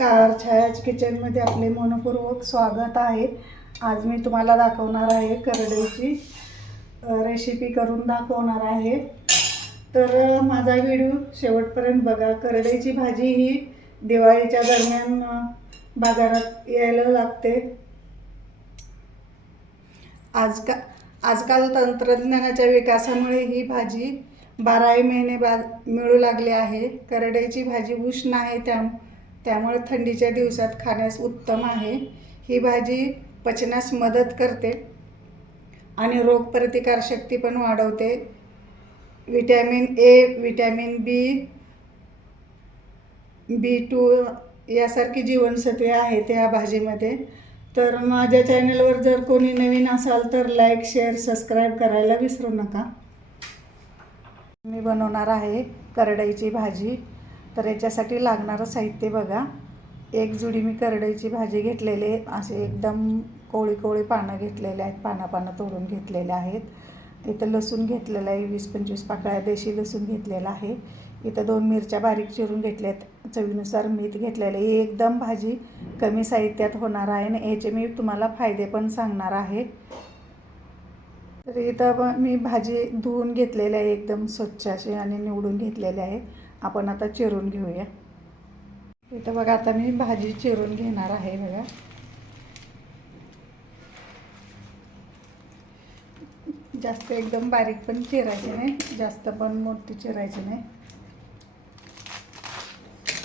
नमस्कार छायाच किचनमध्ये आपले मनपूर्वक स्वागत आहे. आज मी तुम्हाला दाखवणार आहे करडईची रेसिपी करून दाखवणार आहे. तर माझा व्हिडिओ शेवटपर्यंत बघा. करडईची भाजी ही दिवाळीच्या दरम्यान बाजारात यायला लागते. आजका आजकाल तंत्रज्ञानाच्या विकासामुळे ही भाजी बाराही महिने बा मिळू लागली आहे. करडईची भाजी उष्ण आहे त्या त्यामुळे थंडीच्या दिवसात खाण्यास उत्तम आहे. ही भाजी पचण्यास मदत करते आणि रोगप्रतिकारशक्ती पण वाढवते. Vitamin A vitamin B B two यासारखी जीवनसत्वे आहेत या भाजीमध्ये. तर माझ्या चॅनलवर जर कोणी नवीन असाल तर लाईक शेअर सबस्क्राईब करायला विसरू नका. मी बनवणार आहे करडईची भाजी. तर याच्यासाठी लागणारं साहित्य बघा. एक जुडी मी करडईची भाजी घेतलेली आहे. असे एकदम कोळी कोळी पानं घेतलेले आहेत. पानं पानं तोडून घेतलेले आहेत. इथं लसूण घेतलेलं आहे. वीस पंचवीस पाकळ्या देशी लसूण घेतलेला आहे. इथं दोन मिरच्या बारीक चिरून घेतल्यात. चवीनुसार मीठ घेतलेलं आहे. ही एकदम भाजी कमी साहित्यात होणार आहे आणि याचे मी तुम्हाला फायदे पण सांगणार आहे. तर इथं ब- मी भाजी धुवून घेतलेली आहे. एकदम स्वच्छ अशी आणि निवडून घेतलेली आहे. आपण आता चिरून घेऊया. इथं बघा आता मी भाजी चिरून घेणार आहे बघा. जास्त एकदम बारीक पण चिरायची नाही. जास्त पण मोठी चिरायची नाही.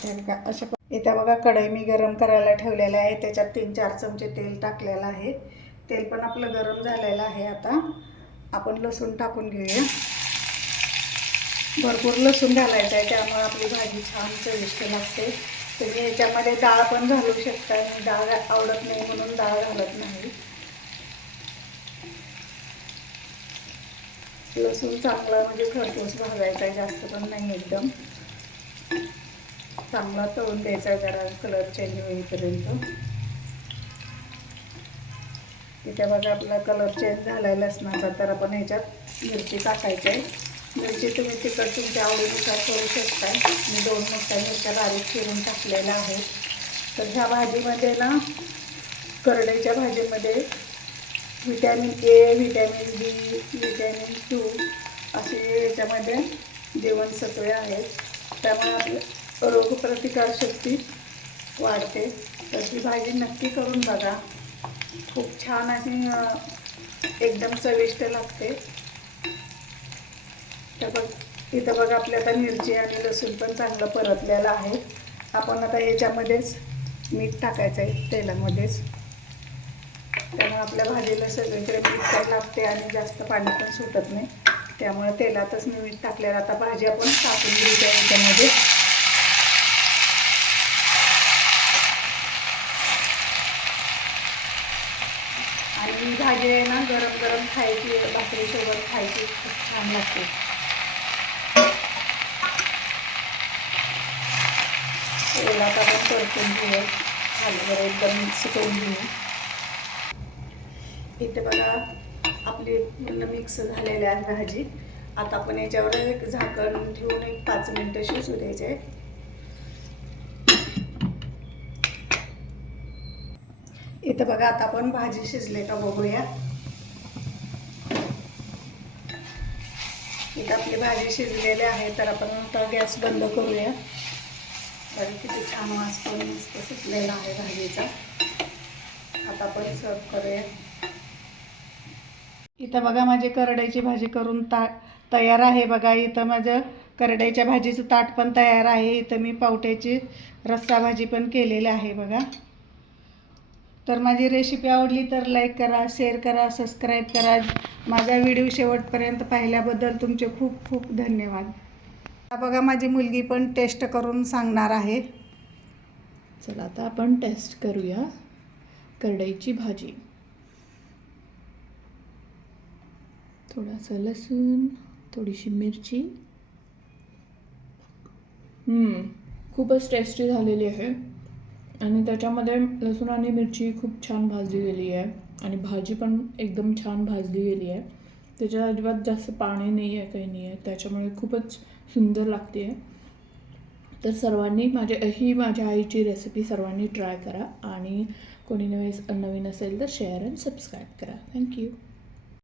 बघा अशा इथे इथं बघा कढई मी गरम करायला ठेवलेलं आहे. त्याच्यात तीन चार चमचे तेल टाकलेलं आहे. तेल पण आपलं गरम झालेलं आहे आता. आपण लसूण टाकून घेऊया. भरपूर लसूण घालायचं आहे त्यामुळे आपली भाजी छान चविष्ट लागते. तुम्ही याच्यामध्ये डाळ पण घालू शकता मी डाळ आवडत नाही म्हणून डाळ घालत नाही. लसूण चांगला म्हणजे खरपूस भाजायचा आहे जास्त पण नाही एकदम. चांगला तळून द्यायचा आहे जरा कलर चेंज होईपर्यंत. तिथे बघा आपला कलर चेंज झालाय लसणाचा तर आपण ह्याच्यात मिरची टाकायची आहे. मिरची तुम्ही तिखट तुमच्या आवडीनुसार करू शकता. मी दोन मोठ्या मिरच्या बारीक चिरून टाकलेल्या आहेत. तर ह्या भाजीमध्ये ना करडईच्या भाजीमध्ये vitamin A vitamin B vitamin two असे याच्यामध्ये जीवनसत्वे आहेत. त्यामुळे रोगप्रतिकारशक्ती वाढते. तर ही भाजी नक्की करून बघा. खूप छान अशी एकदम चविष्ट लागते. तर बघ इथं बघा आपल्या आता मिरची आणि लसूण पण चांगलं परतलेलं आहे. आपण आता याच्यामध्येच मीठ टाकायचं आहे तेलामध्येच. त्यामुळे आपल्या भाजीला सगळीकडे मीठ काय लागते आणि जास्त पाणी पण सुटत नाही. त्यामुळे तेलातच मी मीठ टाकलेलं आता भाजी आपण टाकून घ्यायच्या याच्यामध्ये आणि भाजी आहे ना गरम गरम खायची भाकरीसोबत खायची खूप छान लागते. तेलात आपण परतून घेऊया. भाजीवर एकदम मिक्स करून घेऊ इथे बघा आपली पूर्ण मिक्स झालेली आहे भाजी. आता आपण याच्यावर एक झाकण ठेवून एक पाच मिनटं शिजू द्यायचे. इथं बघा आता आपण भाजी शिजले का बघूया. इथं आपली भाजी शिजलेली आहे तर आपण आता गॅस बंद करूया. बरं किती छान वास पण मस्त सुटलेला आहे भाजीचा. आता आपण सर्व करूया इथं बघा माझी करड्याची भाजी करून ता तयार आहे बघा. इथं माझं करड्याच्या भाजीचं ताट पण तयार आहे. इथं मी पावट्याची रस्सा भाजी पण केलेली आहे बघा. तर माझी रेसिपी आवडली तर लाईक करा शेअर करा सबस्क्राईब करा. माझा व्हिडिओ शेवटपर्यंत पाहिल्याबद्दल तुमचे खूप खूप धन्यवाद. बघा माझी मुलगी पण टेस्ट करून सांगणार आहे. चला आता आपण टेस्ट करूया. करडईची भाजी. थोडासा लसूण थोडीशी मिरची. हम्म, खूपच टेस्टी झालेली आहे. आणि त्याच्यामध्ये लसूण आणि मिरची खूप छान भाजली गेली आहे. आणि भाजी पण एकदम छान भाजली गेली आहे. त्याच्यात अजिबात जास्त पाणी नाही आहे काही नाही आहे त्याच्यामुळे खूपच सुंदर लागते. आहे तर सर्वांनी माझ्या ही माझ्या आईची रेसिपी सर्वांनी ट्राय करा आणि कोणी नवीन नवीन असेल तर शेअर अँड सबस्क्राईब करा. Thank you